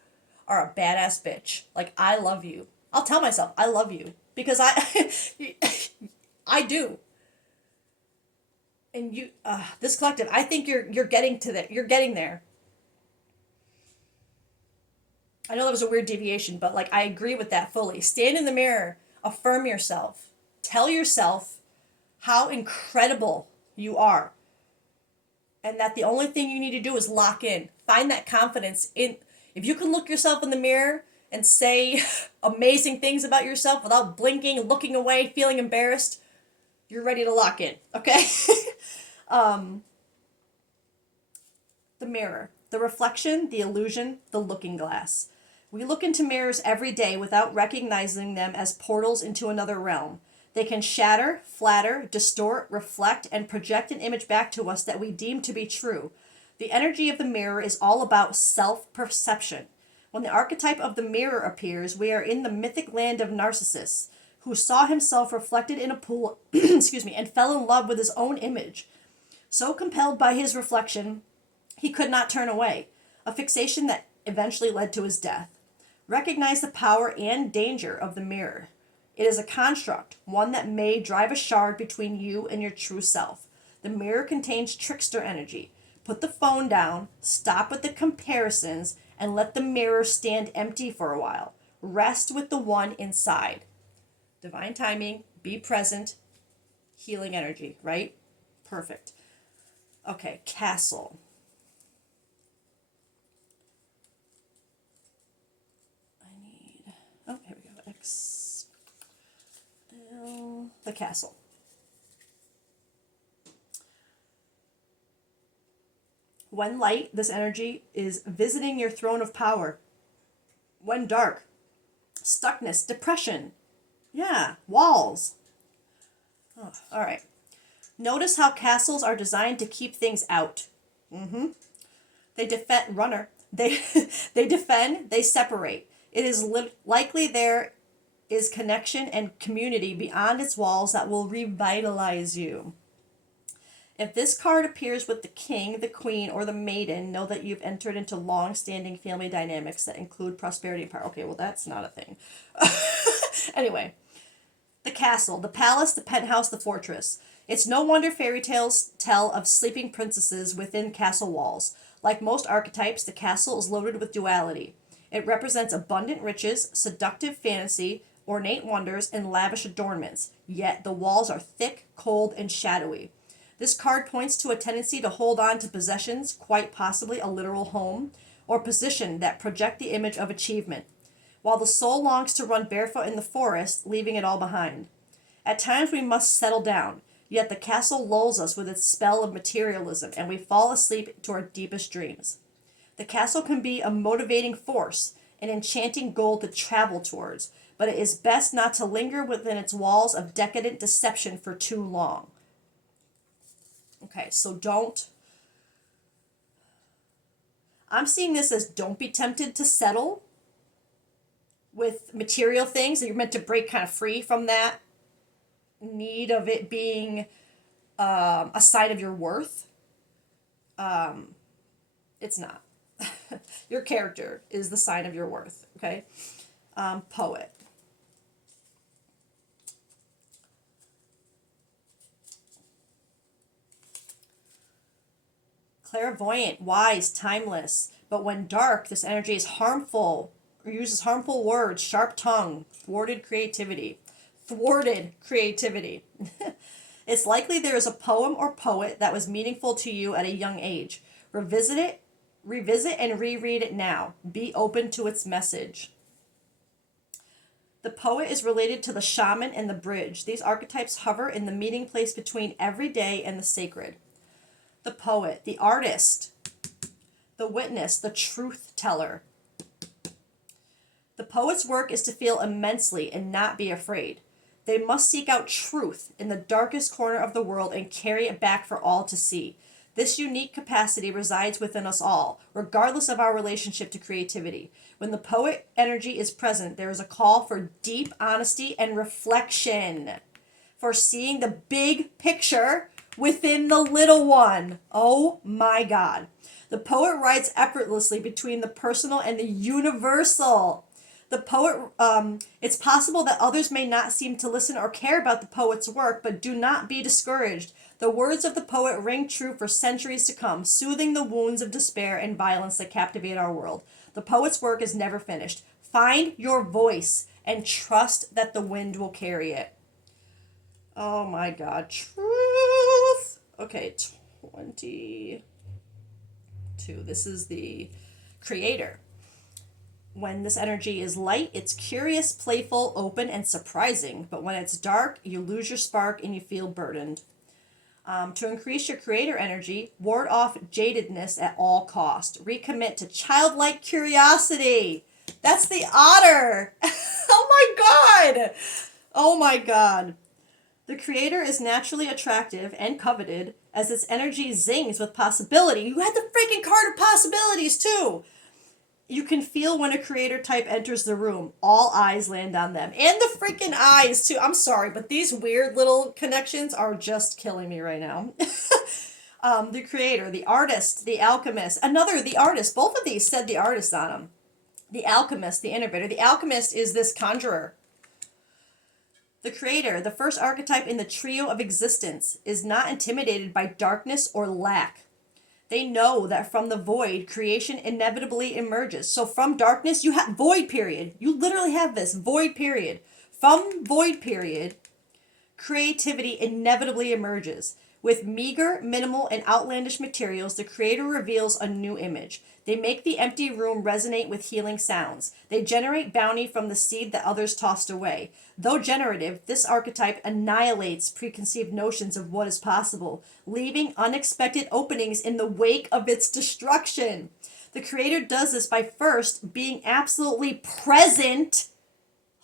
are a badass bitch. Like, I love you. I'll tell myself, I love you. Because I do. And you, this collective, I think you're getting to that. You're getting there. I know that was a weird deviation, but like I agree with that fully. Stand in the mirror, affirm yourself, tell yourself how incredible you are, and that the only thing you need to do is lock in. Find that confidence in. If you can look yourself in the mirror and say amazing things about yourself without blinking, looking away, feeling embarrassed, you're ready to lock in. Okay. The mirror, the reflection, the illusion, the looking glass. We look into mirrors every day without recognizing them as portals into another realm. They can shatter, flatter, distort, reflect, and project an image back to us that we deem to be true. The energy of the mirror is all about self-perception. When the archetype of the mirror appears, we are in the mythic land of Narcissus, who saw himself reflected in a pool excuse me, and fell in love with his own image. So compelled by his reflection, he could not turn away, a fixation that eventually led to his death. Recognize the power and danger of the mirror. It is a construct, one that may drive a shard between you and your true self. The mirror contains trickster energy. Put the phone down, stop with the comparisons, and let the mirror stand empty for a while. Rest with the one inside. Divine timing, be present, healing energy, right? Perfect. Okay, castle. Oh, here we go. X. L. The castle. When light, this energy is visiting your throne of power. When dark, stuckness, depression. Yeah, walls. Oh, all right. Notice how castles are designed to keep things out. They defend runner. They they defend. They separate. It is likely there is connection and community beyond its walls that will revitalize you. If this card appears with the king, the queen, or the maiden, know that you've entered into long-standing family dynamics that include prosperity and power. Okay, well, that's not a thing. Anyway, the castle, the palace, the penthouse, the fortress. It's no wonder fairy tales tell of sleeping princesses within castle walls. Like most archetypes, the castle is loaded with duality. It represents abundant riches, seductive fantasy, ornate wonders, and lavish adornments. Yet the walls are thick, cold, and shadowy. This card points to a tendency to hold on to possessions, quite possibly a literal home, or position that project the image of achievement, while the soul longs to run barefoot in the forest, leaving it all behind. At times we must settle down, yet the castle lulls us with its spell of materialism, and we fall asleep to our deepest dreams. The castle can be a motivating force, an enchanting goal to travel towards, but it is best not to linger within its walls of decadent deception for too long. Okay, so I'm seeing this as don't be tempted to settle with material things. You're meant to break kind of free from that need of it being a sign of your worth. It's not. Your character is the sign of your worth, okay? Poet. Clairvoyant, wise, timeless. But when dark, this energy is harmful or uses harmful words, sharp tongue, thwarted creativity. Thwarted creativity. It's likely there is a poem or poet that was meaningful to you at a young age. Revisit it, Revisit and reread it now. Be open to its message. The poet is related to the shaman and the bridge. These archetypes hover in the meeting place between everyday and the sacred. The poet, the artist, the witness, the truth teller. The poet's work is to feel immensely and not be afraid. They must seek out truth in the darkest corner of the world and carry it back for all to see. This unique capacity resides within us all, regardless of our relationship to creativity. When the poet energy is present, there is a call for deep honesty and reflection, for seeing the big picture within the little one. Oh my God. The poet rides effortlessly between the personal and the universal. The poet, it's possible that others may not seem to listen or care about the poet's work, but do not be discouraged. The words of the poet ring true for centuries to come, soothing the wounds of despair and violence that captivate our world. The poet's work is never finished. Find your voice and trust that the wind will carry it. Oh my God, truth. Okay, 22. This is the creator. When this energy is light, it's curious, playful, open, and surprising. But when it's dark, you lose your spark and you feel burdened. To increase your creator energy, ward off jadedness at all cost. Recommit to childlike curiosity. That's the otter. Oh my God. Oh my God. The creator is naturally attractive and coveted as its energy zings with possibility. You had the freaking card of possibilities too. You can feel when a creator type enters the room. All eyes land on them. And the freaking eyes, too. I'm sorry, but these weird little connections are just killing me right now. The creator, the artist, the alchemist. The artist. Both of these said the artist on them. The alchemist, the innovator. The alchemist is this conjurer. The creator, the first archetype in the trio of existence, is not intimidated by darkness or lack. They know that from the void, creation inevitably emerges. So from darkness, you have void period. You literally have this void period. From void period, creativity inevitably emerges. With meager, minimal, and outlandish materials, the creator reveals a new image. They make the empty room resonate with healing sounds. They generate bounty from the seed that others tossed away. Though generative, this archetype annihilates preconceived notions of what is possible, leaving unexpected openings in the wake of its destruction. The creator does this by first being absolutely present,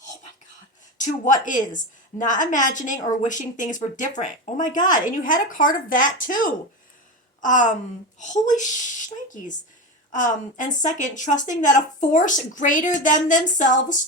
oh my God, to what is, not imagining or wishing things were different. Oh my God, and you had a card of that too. Holy shnikes. And second, trusting that a force greater than themselves,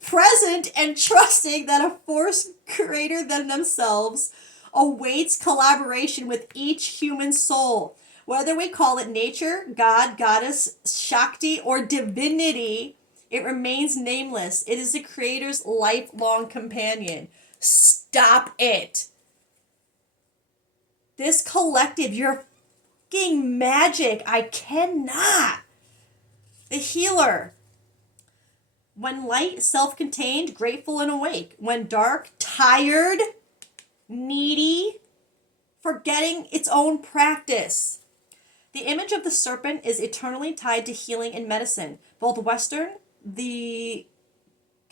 present and trusting that a force greater than themselves awaits collaboration with each human soul. Whether we call it nature, God, goddess, Shakti, or divinity, it remains nameless. It is the creator's lifelong companion. Stop it. This collective, you're fucking magic. I cannot. The healer. When light, self-contained, grateful and awake. When dark, tired, needy, forgetting its own practice. The image of the serpent is eternally tied to healing and medicine. Both Western, the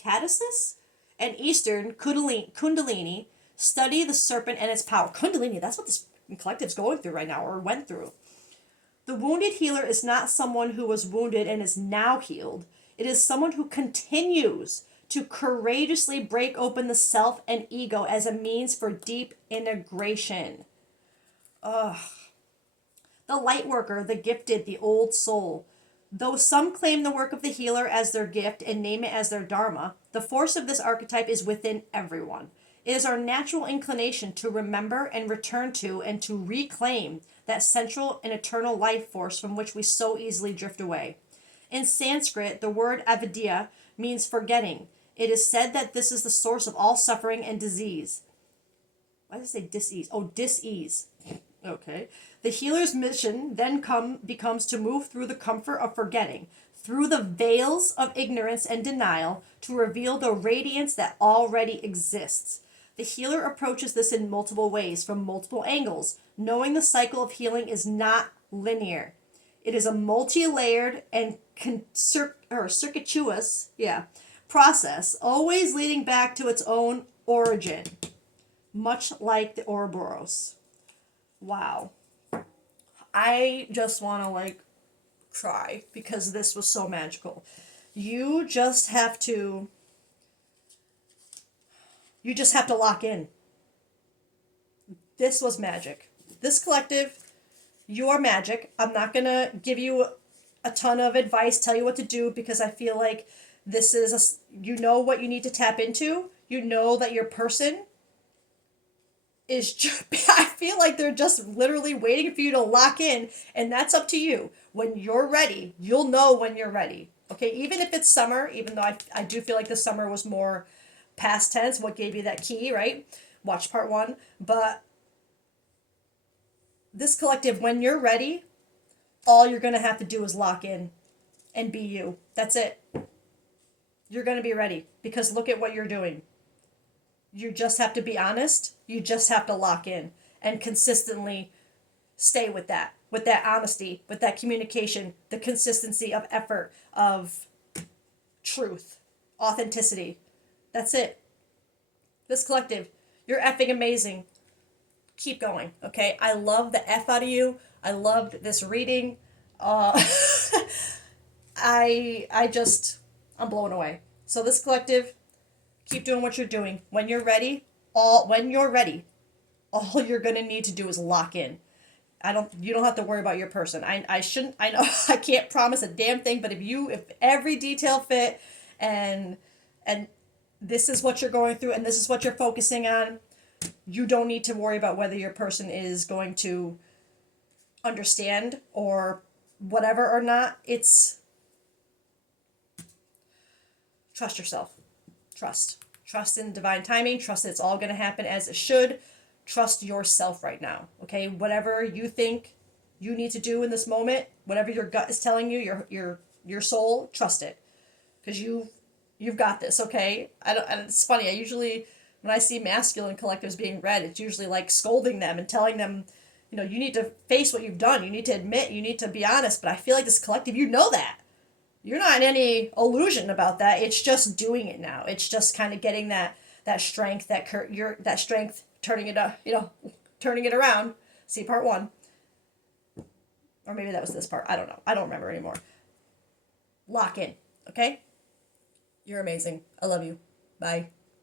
Cadicis, and Eastern, Kundalini, study the serpent and its power. Kundalini, that's what this collective's going through right now, or went through. The wounded healer is not someone who was wounded and is now healed. It is someone who continues to courageously break open the self and ego as a means for deep integration. Ugh. The light worker, the gifted, the old soul. Though some claim the work of the healer as their gift and name it as their dharma, the force of this archetype is within everyone. It is our natural inclination to remember and return to and to reclaim that central and eternal life force from which we so easily drift away. In Sanskrit, the word avidya means forgetting. It is said that this is the source of all suffering and disease. Why did I say dis-ease? Oh, dis-ease. Okay. The healer's mission then becomes to move through the comfort of forgetting, through the veils of ignorance and denial, to reveal the radiance that already exists. The healer approaches this in multiple ways, from multiple angles, knowing the cycle of healing is not linear. It is a multi-layered and circuitous, process, always leading back to its own origin, much like the Ouroboros. Wow. I just want to like cry because this was so magical. You just have to you just have to lock in. This was magic. This collective, you are magic. I'm not going to give you a ton of advice, tell you what to do, because I feel like this is you know what you need to tap into. You know that your person is just, I feel like they're just literally waiting for you to lock in, and that's up to you. When you're ready, you'll know when you're ready. Okay, even if it's summer, even though I do feel like the summer was more past tense, what gave you that key, right? Watch part one. But this collective, when you're ready, all you're going to have to do is lock in and be you. That's it. You're going to be ready because look at what you're doing. You just have to be honest. You just have to lock in and consistently stay with that honesty, with that communication, the consistency of effort, of truth, authenticity. That's it. This collective, you're effing amazing. Keep going, okay? I love the F out of you. I loved this reading. Uh, I'm blown away. So this collective, keep doing what you're doing. When you're ready, all you're gonna need to do is lock in. You don't have to worry about your person. I know I can't promise a damn thing, but if every detail fit and this is what you're going through and this is what you're focusing on, you don't need to worry about whether your person is going to understand or whatever or not. It's trust yourself. Trust in divine timing. Trust that it's all going to happen as it should. Trust yourself right now. Okay, whatever you think you need to do in this moment, whatever your gut is telling you, your soul, trust it, because you've got this. Okay, I don't. And it's funny. I usually when I see masculine collectives being read, it's usually like scolding them and telling them, you need to face what you've done. You need to admit. You need to be honest. But I feel like this collective, you know that. You're not in any illusion about that. It's just doing it now. It's just kind of getting that strength, that strength, turning it up, turning it around. See part one, or maybe that was this part. I don't know. I don't remember anymore. Lock in, okay? You're amazing. I love you. Bye.